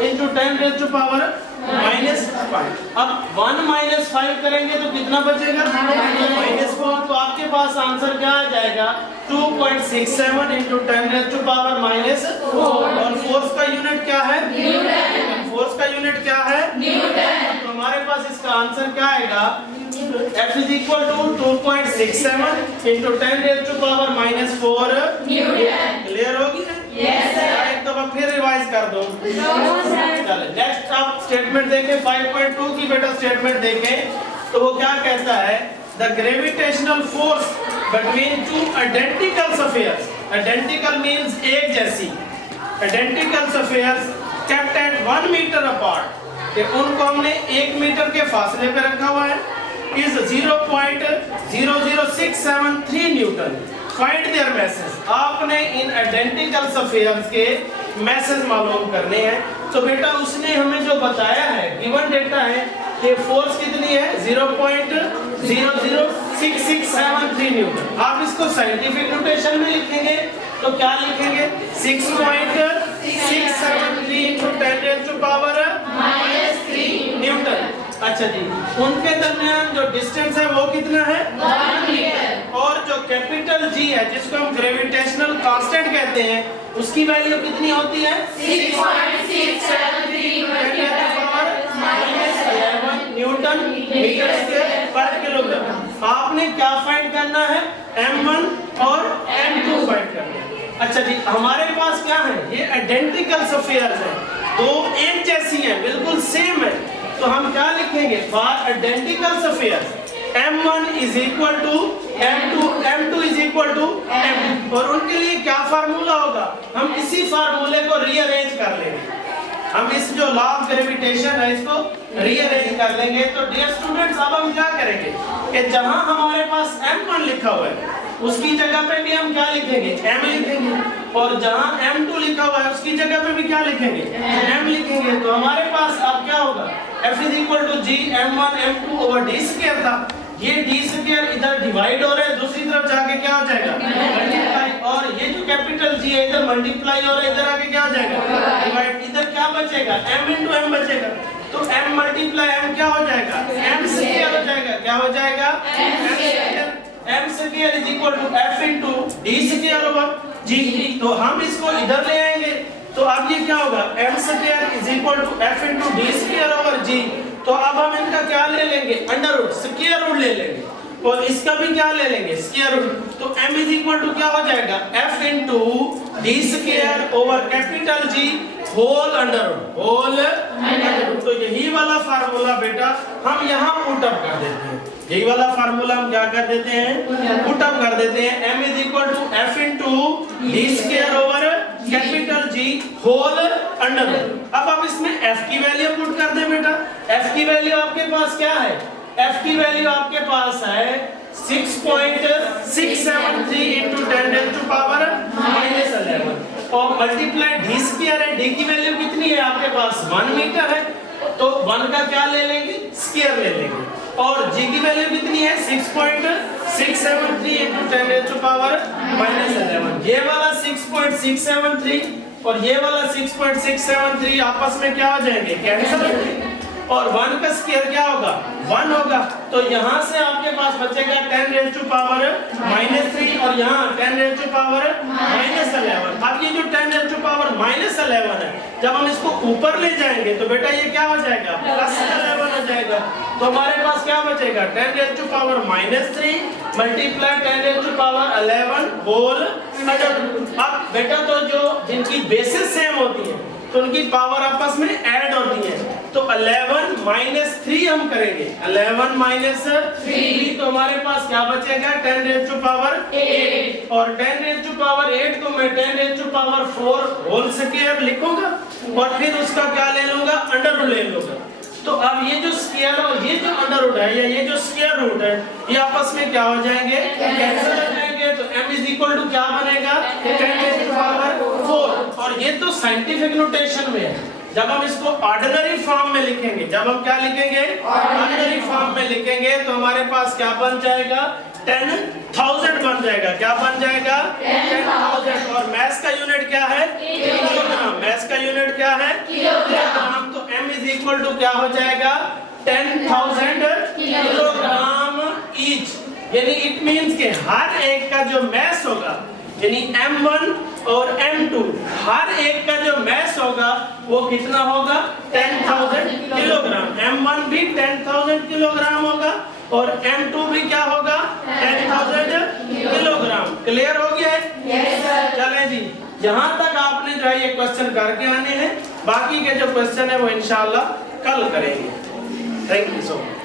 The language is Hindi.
into 10 raised to power -5। अब 1 - 5 करेंगे तो कितना बचेगा? -4। तो आपके पास आंसर क्या आ जाएगा? 2.67 into 10 raised to power -4। और फोर्स का यूनिट क्या है? न्यूटन। फोर्स का यूनिट क्या है? न्यूटन। तो हमारे पास इसका आंसर क्या आएगा? F is equal to 2.67 into 10 raised to power -4 newton. Clear हो गया? Yes sir. एक दफा फिर रिवाइज कर दो। No sir. चलो नेक्स्ट आप स्टेटमेंट देखें 5.2 की बेटा स्टेटमेंट देखें तो वो क्या कहता है? The gravitational force between two identical spheres, identical means एक जैसी, identical spheres kept at 1 meter apart, कि उनको हमने 1 मीटर के फासले पे रखा हुआ है, is 0.00673 newton. Find their message. आपने इन आइडेंटिकल स्फीयर्स के मैसेज मालूम करने हैं। तो बेटा उसने हमें जो बताया है, गिवन डेटा है कि फोर्स कितनी है? 0.00673 न्यूटन। आप इसको साइंटिफिक नोटेशन में लिखेंगे तो क्या लिखेंगे? 6.673 into 10 raised to power -3 Newton. अच्छा जी, उनके दरमियान जो डिस्टेंस है वो कितना है? 1 मीटर। और जो कैपिटल जी है जिसको हम ग्रेविटेशनल कांस्टेंट कहते हैं उसकी वैल्यू कितनी होती है? 6.673 न्यूटन मीटर स्क्वायर पर किलोग्राम। आपने क्या फाइंड करना है? m1 और m2 फाइंड करना है। अच्छा जी, हमारे पास क्या है? ये आइडेंटिकल स्फीयर्स हैं, दो एक जैसी हैं, बिल्कुल सेम है। तो हम क्या लिखेंगे? For identical spheres m1 is equal to m2, m2 is equal to m। और उनके लिए क्या फार्मूला होगा? हम इसी फार्मूले को रीअरेंज कर लेंगे। हम इस जो लॉ ऑफ ग्रेविटेशन है इसको रीअरेंज कर लेंगे। तो डियर स्टूडेंट्स अब हम क्या करेंगे कि जहां हमारे पास m1 लिखा हुआ है उसकी जगह पे भी हम क्या लिखेंगे? m लिखेंगे। और जहां m2 लिखा हुआ है उसकी जगह पे भी क्या लिखेंगे? m लिखेंगे। तो हमारे पास अब क्या होगा? F is equal to G m1 m2 over d square था। ये d स्क्वायर इधर डिवाइड हो रहा है, दूसरी तरफ जाके क्या हो जाएगा? मल्टीप्लाई। और ये जो कैपिटल G है इधर मल्टीप्लाई हो रहा है, इधर आके क्या हो जाएगा? डिवाइड। इधर क्या बचेगा? m into m बचेगा। तो m मल्टीप्लाई m क्या हो जाएगा? m स्क्वायर हो जाएगा। क्या हो जाएगा? m square is equal to F into d square over G। तो हम इसको इधर ले आएंगे तो अब ये क्या होगा? m square is equal to F into d square over G। तो अब हम इनका क्या ले लेंगे? अंडर रूट, स्क्वायर रूट ले लेंगे। और इसका भी क्या ले लेंगे? Square root. तो m is equal to क्या हो जाएगा? F into d square over capital G whole under root, whole under root. तो यही वाला फार्मूला बेटा हम यहाँ पुट अप कर देते हैं। यही वाला फार्मूला हम क्या कर देते हैं? पुट अप कर देते हैं। m is equal to F into d square over capital G whole under root. अब आप इसमें f की वैल्यू पुट कर दें बेटा। f की वैल्यू आपके पास क्या है? f की वैल्यू आपके पास है 6.673 into 10 raised to power -11 और मल्टीप्लाई d स्क्वायर है। d की वैल्यू कितनी है आपके पास? 1 मीटर है। तो 1 का क्या ले लेंगे? स्क्वायर ले लेंगे। और g की वैल्यू कितनी है? 6.673 into 10 raised to power -11। ये वाला 6.673 और ये वाला 6.673 आपस में क्या हो जाएंगे? कैंसिल हो जाएंगे। और 1 का स्क्वायर क्या होगा? 1 होगा। तो यहाँ से आपके पास बचेगा 10 raised to power -3 और यहाँ 10 raised to power -11। अब ये जो 10 raised to power -11 है, जब हम इसको ऊपर ले जाएंगे तो बेटा ये क्या हो जाएगा? +11 हो जाएगा। तो हमारे पास क्या बचेगा? 10 raised to power -3 multiply 10 raised to power 11 whole under root. अब बेटा तो जो जिनकी बेसिस सेम होती है तो उनकी पावर आपस में ऐड होती है। तो 11 - 3 हम करेंगे। 11 - 3 तो हमारे पास क्या बचेगा? 10 raised to power 8 और 10 raised to power 8 को मैं 10 raised to power 4 whole square लिखूंगा और फिर उसका क्या ले लूंगा? अंडर रूट ले लूंगा। तो अब ये जो स्क्वायर और ये जो अंडर रूट है या ये जो स्क्वायर रूट है ये आपस में क्या हो जाएंगे? कैंसिल हो जाएंगे। तो m is equal to क्या बनेगा? 10 raised to power 4। और ये तो साइंटिफिक नोटेशन में है। जब हम इसको ऑर्डिनरी फॉर्म में लिखेंगे, जब हम क्या लिखेंगे? ऑर्डिनरी फॉर्म में लिखेंगे तो हमारे पास क्या बन जाएगा? 10,000 बन जाएगा। क्या बन जाएगा? 10,000। और मैस का यूनिट क्या है? किलोग्राम। मैस का यूनिट क्या है? किलोग्राम। तो m इज इक्वल टू क्या हो जाएगा? 10,000 किलोग्राम ईच। यानी इट मींस के हर एक का जो मैस होगा, यानी M1 और M2 हर एक का जो मैस होगा वो कितना होगा? 10,000 किलोग्राम। M1 भी 10,000 किलोग्राम होगा और M2 भी क्या होगा? 10,000 किलोग्राम। क्लियर हो गया है? Yes sir. चलें जी, यहाँ तक आपने जो है ये क्वेश्चन करके आने हैं। बाकी के जो क्वेश्चन है वो इंशाल्लाह कल करेंगे। Thank you so much.